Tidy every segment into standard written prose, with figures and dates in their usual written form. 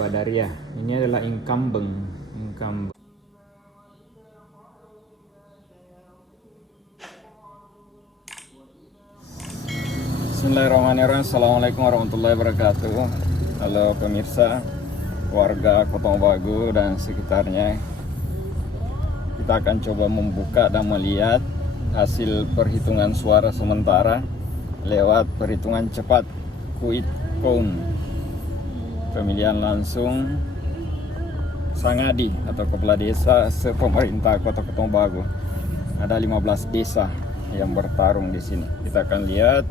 Badaria. Ini adalah incumbent. Bismillahirrahmanirrahim. Assalamualaikum warahmatullahi wabarakatuh. Halo pemirsa, warga Kota Bagu dan sekitarnya. Kita akan coba membuka dan melihat hasil perhitungan suara sementara lewat perhitungan cepat quick count pemilihan langsung Sangadi atau kepala desa sepemerintah Kota Bagu. Ada 15 desa yang bertarung di sini. Kita akan lihat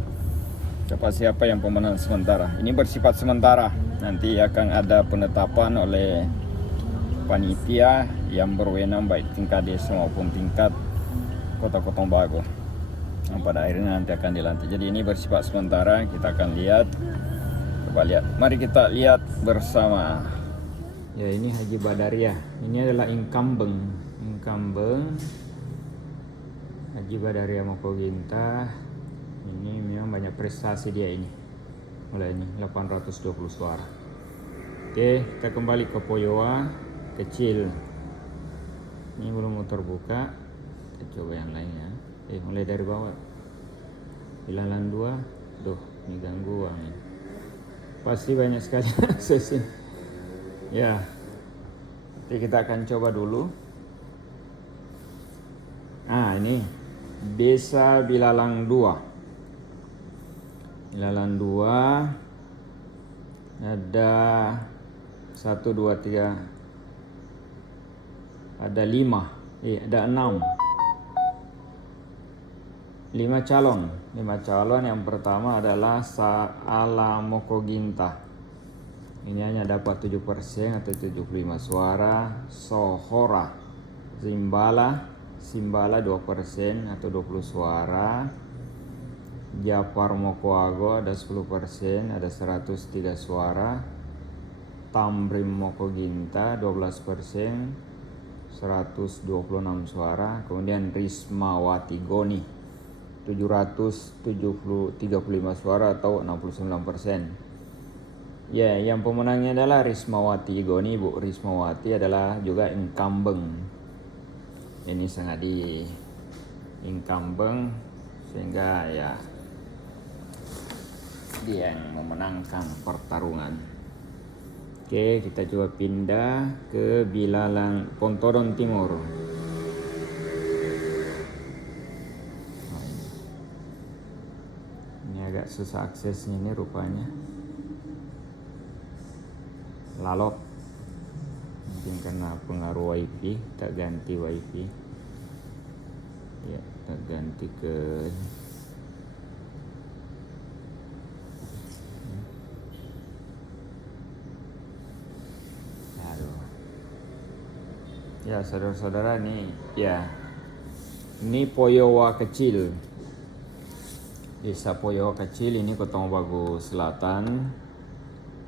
siapa yang pemenang sementara. Ini bersifat sementara. Nanti akan ada penetapan oleh panitia yang berwenang baik tingkat desa maupun tingkat Kota Bagu. Yang pada akhirnya nanti akan dilantik. Jadi ini bersifat sementara. Kita akan lihat. Coba lihat. Mari kita lihat bersama. Ya, ini Haji Badaria. Ini adalah incumbent Haji Badaria Mokoginta. Ini memang banyak prestasi dia ini. Mulai ini 820 suara. Oke, kita kembali ke Poyowa kecil. Ini belum terbuka. Kita coba yang lainnya. Mulai dari bawah. Bilalan 2. Duh, ini gangguan ini. Pasti banyak sekali akses ini. Ya. Jadi kita akan coba dulu. Ini Desa Bilalang 2. Bilalang 2 ada 1 2 3 ada 5. Ada 6. 5 calon. Yang pertama adalah Saala Mokoginta. Ini hanya dapat 7% atau 75 suara. Sohora Simbala 2% atau 20 suara. Japar Mokoago ada 10%, ada 103 suara. Tamrim Mokoginta 12%, 126 suara. Kemudian Rismawati Goni 735 suara atau 69%. Ya, yang pemenangnya adalah Rismawati Goni. Bu Rismawati adalah juga incumbent. Ini sangat di incumbent sehingga ya dia yang memenangkan pertarungan. Oke, kita coba pindah ke Bilalang Pontodon Timur. Ini agak susah aksesnya ini rupanya. Lalot. Mungkin karena pengaruh wifi, tak ganti wifi. Ya, tak ganti ke ya, saudara-saudara, ini Poyowa kecil. Desa Poyowa kecil ini Kota Bagu Selatan.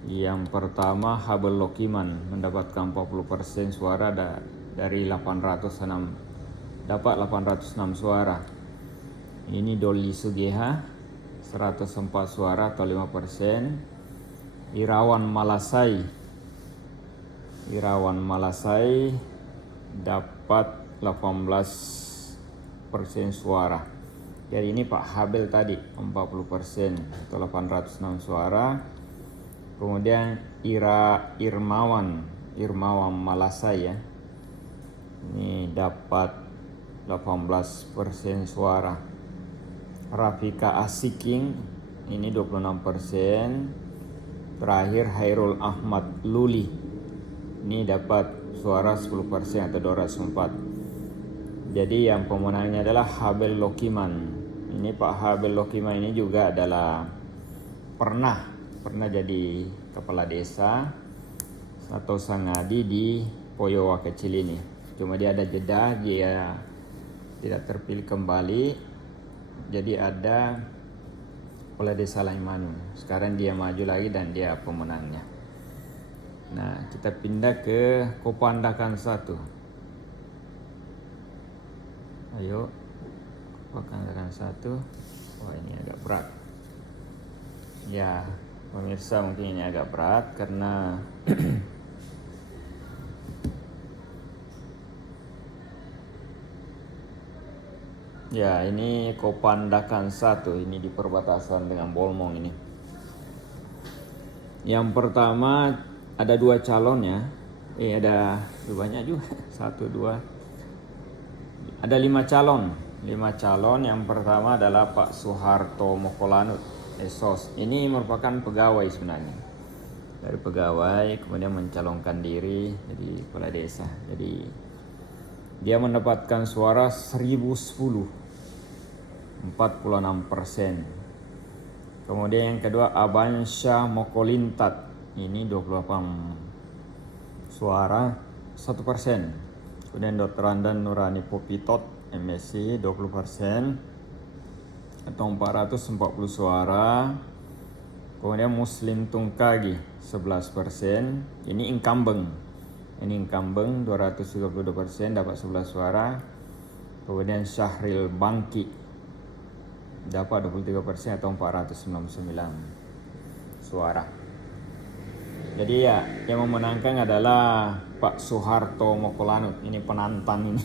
Yang pertama Habel Lokiman mendapatkan 40% suara dari 806. Dapat 806 suara. Ini Doli Sugeha 104 suara atau 5%. Irawan Malasai dapat 18% suara. Jadi ini Pak Habel tadi 40% atau 806 suara. Kemudian Irmawan Malasai ya. Ini dapat 18% suara. Rafika Asiking ini 26%. Terakhir Hairul Ahmad Luli. Ini dapat suara 10% atau 204. Jadi yang pemenangnya adalah Habel Lokiman. Ini Pak Habel Lokiman ini juga adalah pernah jadi kepala desa atau Sangadi di Poyowa kecil ini. Cuma dia ada jeda, dia tidak terpilih kembali. Jadi ada kepala desa Laimanu. Sekarang dia maju lagi dan dia pemenangnya. Nah, kita pindah ke Kopandakan 1. Ayo, Kopandakan 1. Wah, ini agak berat. Ya, Pemirsa, mungkin ini agak berat karena ya, ini Kopandakan 1, ini di perbatasan dengan Bolmong ini. Yang pertama ada 2 calon ya. Ada banyak juga. 1, 2. Ada 5 calon. 5 calon. Yang pertama adalah Pak Soeharto Mokolanut, Esos. Ini merupakan pegawai sebenarnya. Dari pegawai kemudian mencalonkan diri jadi kepala desa. Jadi dia mendapatkan suara 1010. 46%. Kemudian yang kedua Abansyah Mokolintat, ini 28 suara, 1%. Kemudian Dr. Randan Nurani Popitot, MSc, 20% atau 440 suara. Kemudian Muslim Tungkagi, 11%. Ini incumbent. 232%, dapat 11 suara. Kemudian Syahril Bangki dapat 23% atau 469 suara. Jadi ya, yang memenangkan adalah Pak Soeharto Mokolanut. Ini penantang ini.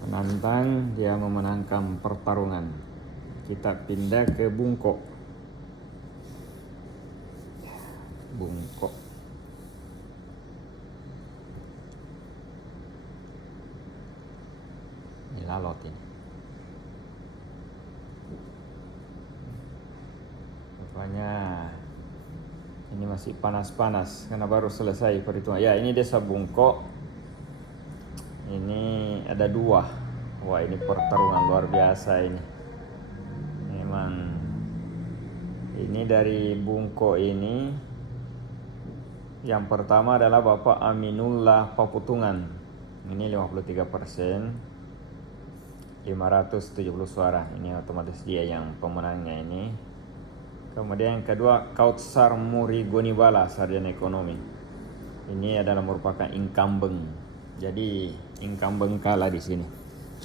Penantang, dia memenangkan pertarungan. Kita pindah ke Bungkok. Ini lalot ini. Rupanya ini masih panas-panas karena baru selesai perhitungan. Ya, ini desa Bungkok. Ini ada 2. Wah, ini pertarungan luar biasa ini. Memang ini dari Bungkok ini. Yang pertama adalah Bapak Aminullah Paputungan. Ini 53%. 570 suara. Ini otomatis dia yang pemenangnya ini. Kemudian yang kedua Kautsar Muri Gonibala, sarjana ekonomi. Ini adalah merupakan incumbent. Jadi incumbent kalah di sini.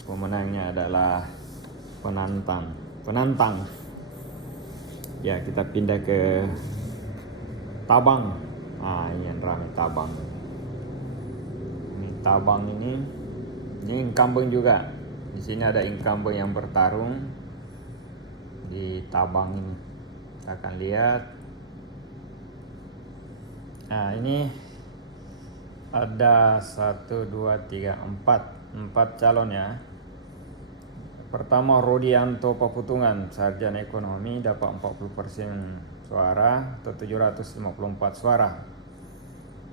Pemenangnya adalah penantang. Ya, kita pindah ke Tabang. Ini yang ramai Tabang. Ini Tabang ini incumbent juga. Di sini ada incumbent yang bertarung di Tabang ini. Kita akan lihat. Nah, ini ada 1, 2, 3, 4 calon ya. Pertama Rodianto Paputungan, sarjana ekonomi, dapat 40% suara atau 754 suara.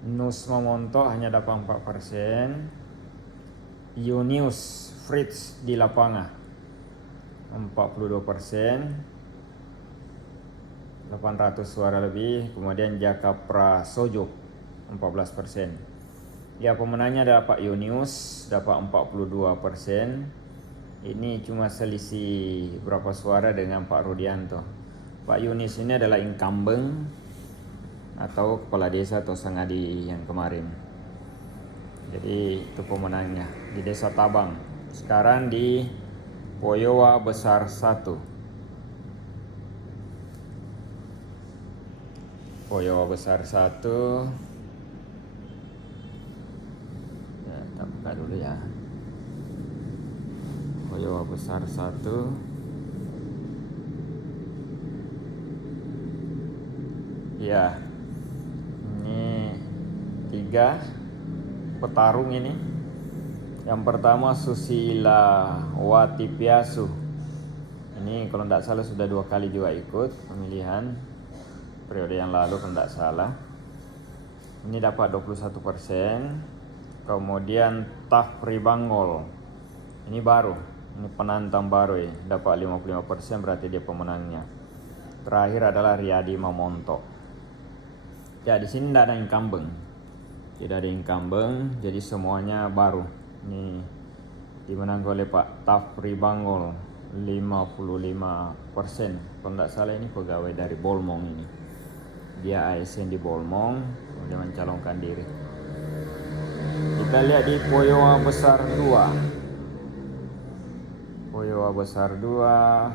Nus Momonto hanya dapat 4%. Yunius Fritz di Lapanga 42%. 800 suara lebih. Kemudian Jaka Prasojo 14%. Ya, pemenangnya adalah Pak Yunius, dapat 42%. Ini cuma selisih berapa suara dengan Pak Rodianto. Pak Yunius ini adalah incumbent atau kepala desa atau sangadi yang kemarin. Jadi itu pemenangnya di Desa Tabang. Sekarang di Poyowa Besar 1. Poyowa Besar 1. Ya, kita buka dulu ya. Poyowa Besar 1. Ya, ini 3 petarung ini. Yang pertama Susila Wati Piasu. Ini kalau tidak salah sudah 2 kali juga ikut pemilihan periode yang lalu kalau tidak salah. Ini dapat 21%. Kemudian Tafri Bangol. Ini baru. Ini penantang baru ya. Dapat 55%, berarti dia pemenangnya. Terakhir adalah Riyadi Mamonto. Ya, di sini tidak ada incumbent. Tidak ada incumbent, jadi semuanya baru. Ini dimenangkan oleh Pak Tafri Bangol 55%. Kalau tidak salah ini pegawai dari Bolmong ini. Dia ASN di Bolmong, kemudian mencalonkan diri. Kita lihat di Poyowa Besar 2. Poyowa Besar 2.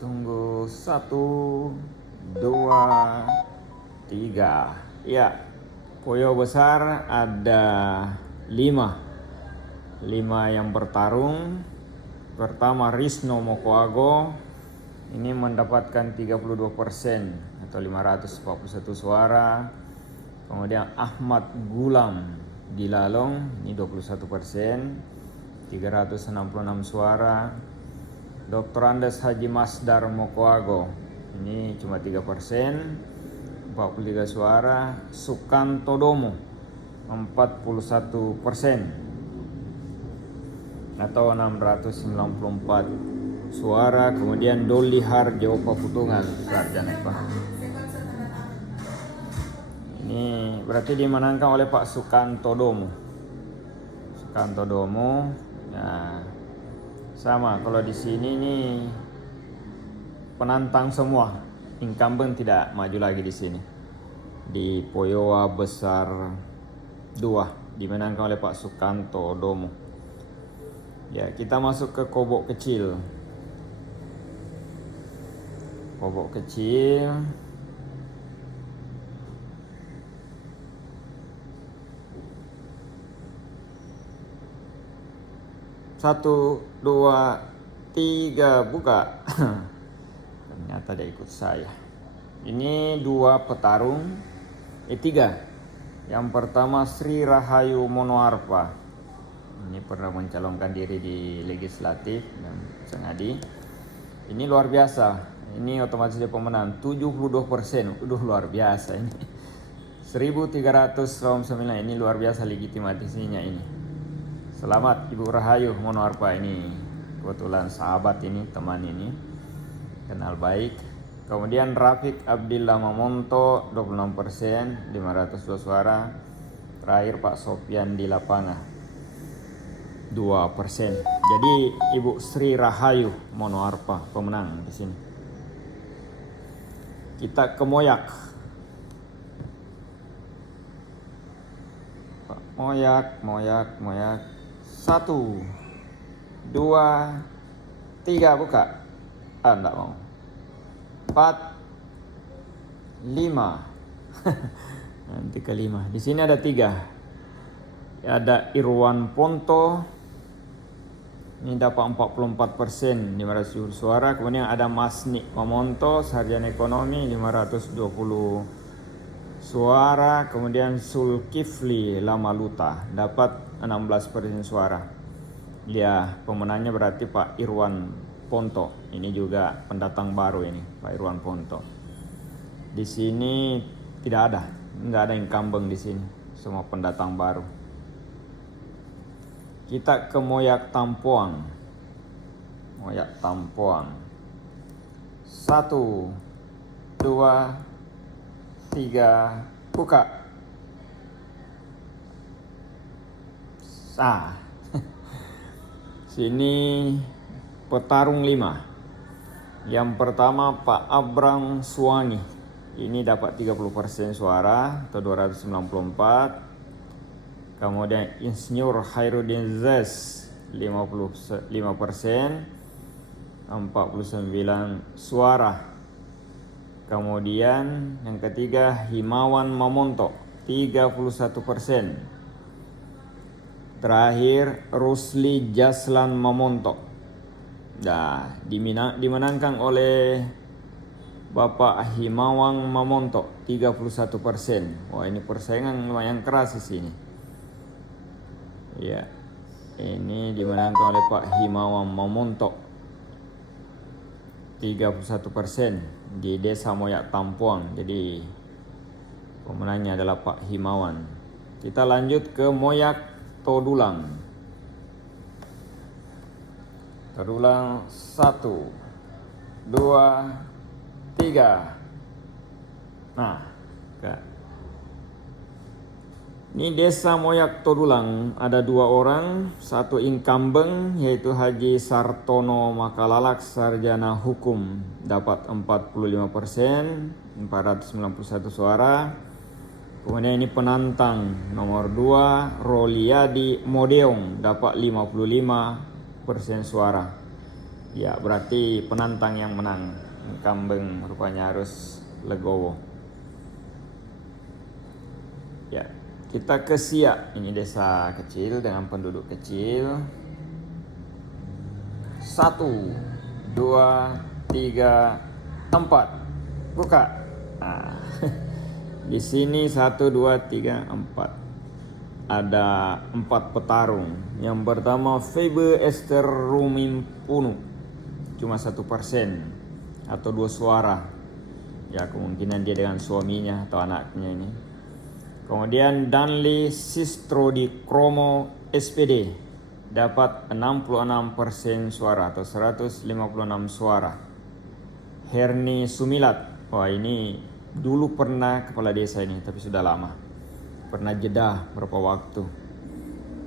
Tunggu 1, 2, 3. Ya, Poyo besar ada 5 yang bertarung. Pertama Risno Mokoago, ini mendapatkan 32% atau 541 suara. Kemudian Ahmad Gulam Gilalong, ini 21%, 366 suara. Dr. Andes Haji Masdar Mokoago, ini cuma 3%, 43 suara. Sukanto Domo 41% atau 694 suara. Kemudian Doli Harjo Paputungan sarjana ekonomi. Ini berarti dimenangkan oleh Pak Sukanto Domo. Sukanto Domo. Nah, sama kalau di sini nih penantang semua. Incumbent tidak maju lagi di sini. Di Poyowa besar 2 dimenangkan oleh Pak Sukanto Domo. Ya, kita masuk ke Kobok kecil. Kobok kecil. Satu, 2, 3, buka. Ternyata dia ikut saya. Ini 2 petarung. 3. Yang pertama Sri Rahayu Monoarfa. Ini pernah mencalonkan diri di legislatif dan Sengadi. Ini luar biasa. Ini otomatis dia pemenang 72%. Luar biasa ini. 1309. Ini luar biasa legitimasinya ini. Selamat Ibu Rahayu Monoarfa, ini kebetulan sahabat ini, teman ini, kenal baik. Kemudian Rafiq Abdillah Mamonto 26%, 502 suara. Terakhir Pak Sofian di lapangan 2%. Jadi Ibu Sri Rahayu Monoarfa pemenang di sini. Kita ke Moyak. Moyak. 1, 2, 3, buka. Enggak mau. 4, 5. Nanti ke 5. Di sini ada 3. Ada Irwan Ponto, ini dapat 44%, 500 suara. Kemudian ada Masnik Mamonto, sarjana ekonomi, 520 suara. Kemudian Zulkifli Lamaluta dapat 16% suara. Ya, pemenangnya berarti Pak Irwan Ponto. Ini juga pendatang baru ini, Pak Irwan Ponto. Di sini nggak ada incumbent di sini, semua pendatang baru. Kita ke Moyak Tampuang. 1, 2, 3, buka. Sini petarung 5. Yang pertama Pak Abrang Suwangi. Ini dapat 30% suara atau 294. Kemudian Insinyur Khairuddin Zes 55%, 49 suara. Kemudian yang ketiga Himawan Mamonto 31%. Terakhir Rusli Jaslan Mamonto. Nah, dimenangkan oleh Bapak Himawan Mamonto 31%. Wah, ini persaingan lumayan keras di sini. Ya, ini dimenangkan oleh Pak Himawan Mamonto 31% di Desa Moyak Tampuang. Jadi pemenangnya adalah Pak Himawan. Kita lanjut ke Moyak Todulang. 1, 2, 3. Nah, ini Desa Moyak Todulang ada 2 orang, 1 incumbent yaitu Haji Sartono Makalalak, sarjana hukum, dapat 45%, 491 suara. Kemudian ini penantang nomor 2 Roliadi Modeong, dapat 55% suara. Ya, berarti penantang yang menang. Kambing rupanya harus legowo. Ya, kita ke Siak. Ini desa kecil dengan penduduk kecil. 1, 2, 3, 4. Buka. Nah, di sini 1, 2, 3, 4. Ada 4 petarung. Yang pertama Febe Esther Rumimpunu. Cuma 1% atau 2 suara. Ya, kemungkinan dia dengan suaminya atau anaknya ini. Kemudian Danli Sistro di Kromo SPD dapat 66% suara atau 156 suara. Herni Sumilat, wah ini dulu pernah kepala desa ini tapi sudah lama. Pernah jeda berapa waktu.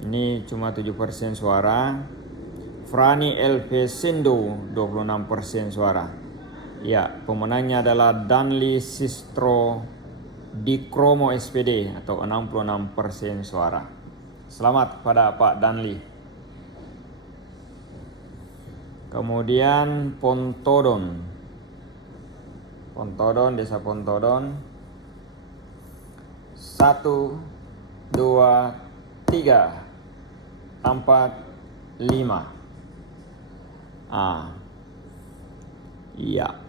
Ini cuma 7% suara. Frani LP Sendo 26% suara. Ya, pemenangnya adalah Danli Sistro di Kromo SPD atau 66% suara. Selamat pada Pak Danli. Kemudian Pontodon, desa Pontodon. 1, 2, 3, 4, 5. Iya.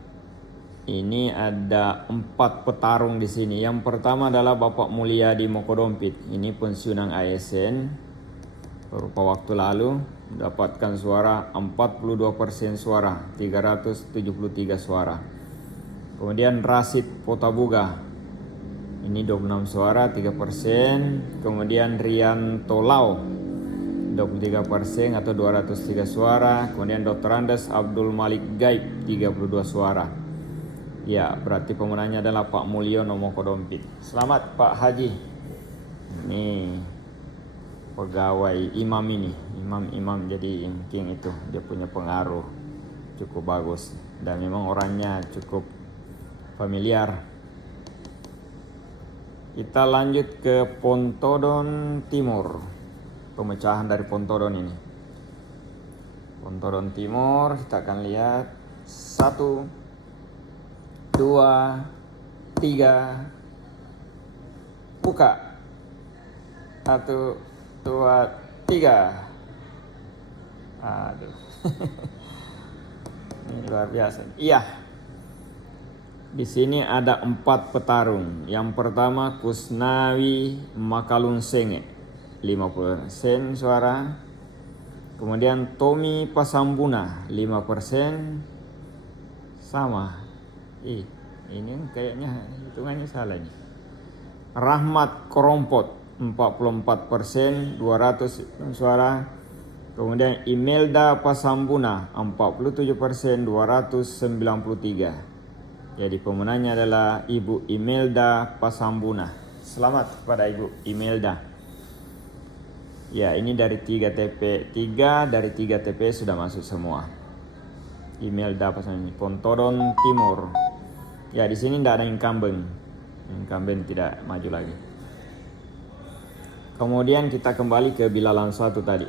Ini ada 4 petarung di sini. Yang pertama adalah Bapak Mulia di Mokodompit. Ini pensiunan ASN. Beberapa waktu lalu mendapatkan suara 42% suara, 373 suara. Kemudian Rasid Potabuga. Ini 26 suara, 3%. Kemudian Rianto Lau 23% atau 203 suara. Kemudian Dr. Andes Abdul Malik Gaib 32 suara. Ya, berarti pemenangnya adalah Pak Mulyono Mokodompit. Selamat Pak Haji. Ini pegawai imam ini. Imam jadi mungkin itu dia punya pengaruh cukup bagus. Dan memang orangnya cukup familiar. Kita lanjut ke Pontodon Timur. Pemecahan dari Pontodon ini. Pontodon Timur kita akan lihat 1, 2, 3. Buka. 1, 2, 3. Aduh. Ini luar biasa. Iya. Di sini ada 4 petarung. Yang pertama Kusnawi Makalun Senge 50% suara. Kemudian Tommy Pasambuna 5%. Sama. Ini kayaknya hitungannya salah nih. Rahmat Korompot 44%, 200 suara. Kemudian Imelda Pasambuna 47%, 293. Jadi pemenangnya adalah Ibu Imelda Pasambuna. Selamat kepada Ibu Imelda. Ya, ini dari 3 TP. 3 dari 3 TP sudah masuk semua. Imelda Pasambuna, Pontodon Timur. Ya, di sini tidak ada incumbent. Incumbent tidak maju lagi. Kemudian kita kembali ke Bilalan 1 tadi.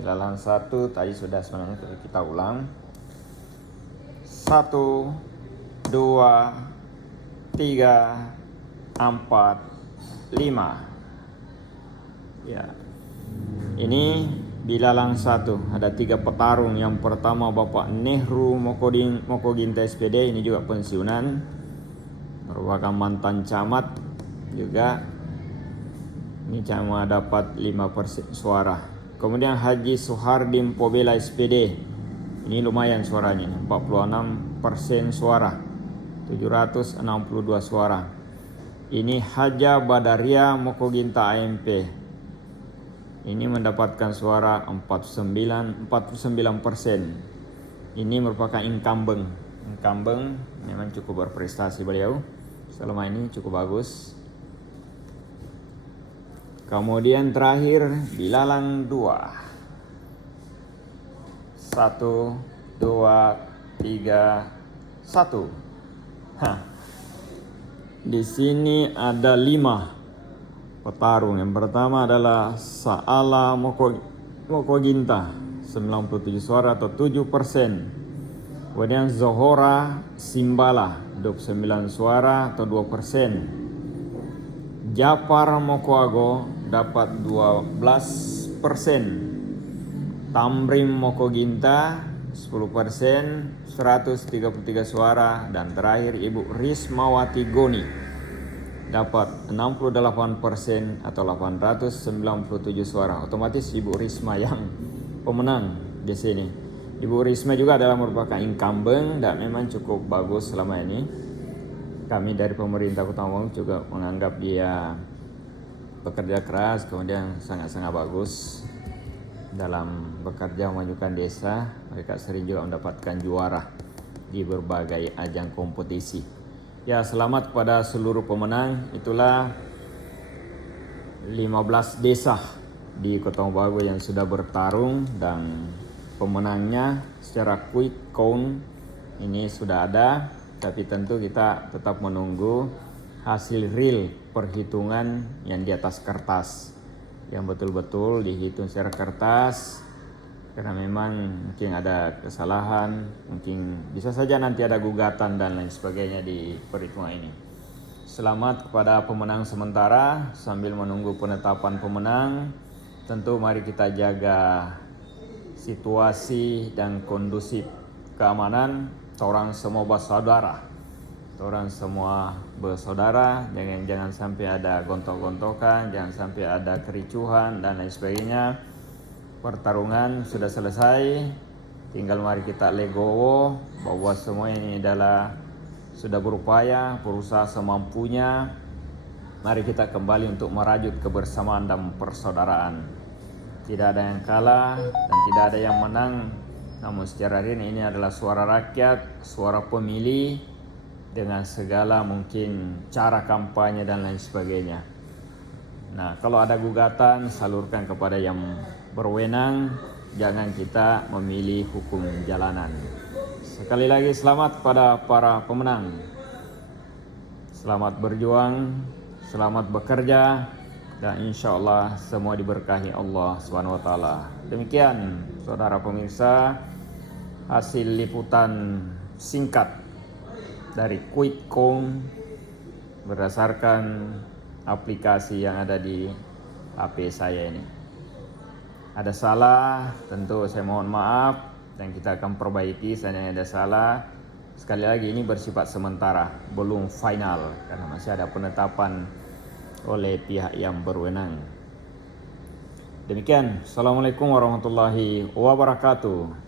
Bilalan 1 tadi sudah sebenarnya kita ulang. 1, 2, 3, 4, 5. Ya. Ini Bilalang 1. Ada 3 petarung. Yang pertama Bapak Nehru Mokoginta SPD. Ini juga pensiunan. Merupakan mantan camat juga. Ini cuma dapat 5% suara. Kemudian Haji Suhardim Pobela SPD. Ini lumayan suaranya, 46% suara, 762 suara. Ini Haja Badaria Mokoginta AMP. Ini mendapatkan suara 49%. Ini merupakan incumbent. Incumbent memang cukup berprestasi beliau. Selama ini cukup bagus. Kemudian terakhir Bilalang 2. 1, 2, 3, 1. Di sini ada 5 petarung. Yang pertama adalah Saala Mokoginta 97 suara atau 7%. Kemudian Zohora Simbala 29 suara atau 2%. Japar Mokoago dapat 12%. Tamrim Mokoginta 10%, 133 suara. Dan terakhir Ibu Rismawati Goni dapat 68% atau 897 suara. Otomatis Ibu Risma yang pemenang di sini. Ibu Risma juga adalah merupakan incumbent dan memang cukup bagus selama ini. Kami dari pemerintah Kota Mobagu juga menganggap dia bekerja keras, kemudian sangat-sangat bagus dalam bekerja memajukan desa. Mereka sering juga mendapatkan juara di berbagai ajang kompetisi. Ya, selamat kepada seluruh pemenang. Itulah 15 desa di Kota Mobagu yang sudah bertarung, dan pemenangnya secara quick count ini sudah ada. Tapi tentu kita tetap menunggu hasil real perhitungan yang di atas kertas, yang betul-betul dihitung secara kertas. Karena memang mungkin ada kesalahan, mungkin bisa saja nanti ada gugatan dan lain sebagainya di perhitungan ini. Selamat kepada pemenang sementara. Sambil menunggu penetapan pemenang, tentu mari kita jaga situasi dan kondusif keamanan. Orang semua bersaudara, orang semua bersaudara. Jangan sampai ada gontok-gontokan, jangan sampai ada kericuhan dan lain sebagainya. Pertarungan sudah selesai, tinggal mari kita legowo bahwa semua ini adalah sudah berupaya, berusaha semampunya. Mari kita kembali untuk merajut kebersamaan dan persaudaraan. Tidak ada yang kalah dan tidak ada yang menang. Namun secara real ini adalah suara rakyat, suara pemilih dengan segala mungkin cara kampanye dan lain sebagainya. Nah, kalau ada gugatan, salurkan kepada yang berwenang. Jangan kita memilih hukum jalanan. Sekali lagi selamat kepada para pemenang. Selamat berjuang, selamat bekerja, dan insya Allah semua diberkahi Allah SWT. Demikian saudara pemirsa, hasil liputan singkat dari quick count berdasarkan aplikasi yang ada di HP saya ini. Ada salah, tentu saya mohon maaf dan kita akan perbaiki. Seandainya ada salah, sekali lagi ini bersifat sementara, belum final karena masih ada penetapan oleh pihak yang berwenang. Demikian, Assalamualaikum warahmatullahi wabarakatuh.